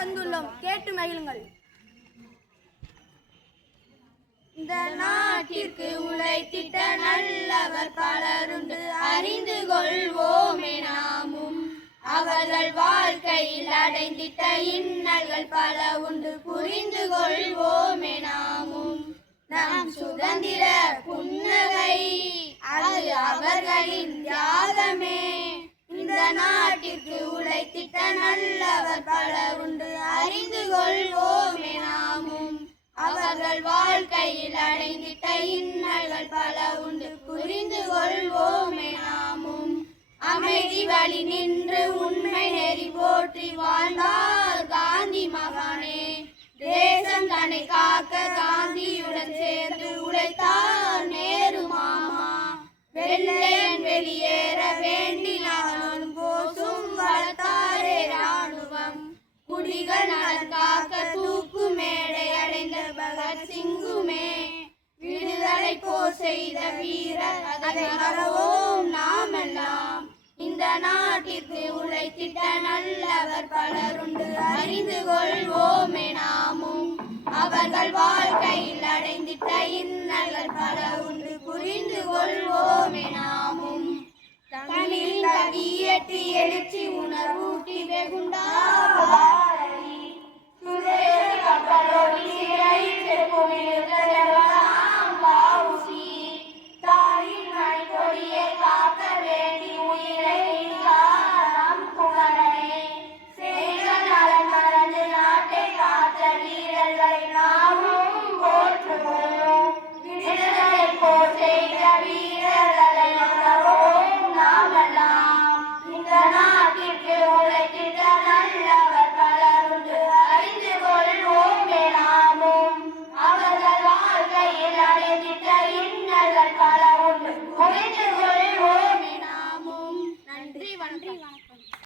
வந்துள்ளோம், கேட்டு மகிழுங்கள். இந்த நாட்டிற்கு உழைத்திட்ட நல்லவர் பலருண்டு, அறிந்து கொள்வோமே நாமும். அவர்கள் வாழ்க்கையில் அடைந்திட்ட இன்னல்கள் பல உண்டு, புரிந்து கொள்வோமே நாமும். நம் சுதந்திர புன்னகை அது அவர்களின் தியாகமே. இந்த நாட்டிற்கு உழைத்திட்ட நல்லவர் பல உண்டு, அறிந்து கொள்வோமே நாமும். அவர்கள் வாழ்க்கையில் அடைந்திட்ட இன்னல்கள் பல உண்டு, புரிந்து கொள்வோமே நாமும். அமைதி வழி நின்று உண்மை நெறி போற்றி வாழ்ந்தார் காந்தி மகானே. தேசம் தன்னை காக்க காந்தியுடன் சேர்ந்து உழைத்தார் நேரு மாமா. வெள்ளையன் வெளியேற வேண்டினாலும் போசும் வளர்த்தாரே ராணுவம். குடிகள் நலன் காக்க தூக்கு மேடை அடைந்த பகத்சிங்குமே. விடுதலை போர் செய்த வீரர் அதை மறவோம் நாமெல்லாம். இந்த நாட்டிற்கு உழைத்திட்ட நல்லவர் பலருண்டு, அறிந்து கொள்வோமே நாமும். அவர்கள் வாழ்க்கையில் அடைந்திட்ட இன்னல்கள் பல உண்டு, புரிந்து கொள்வோமே நாமும். தமிழில் கவியேற்றி எழுச்சி உணர்வூட்டி வெகுண்டார்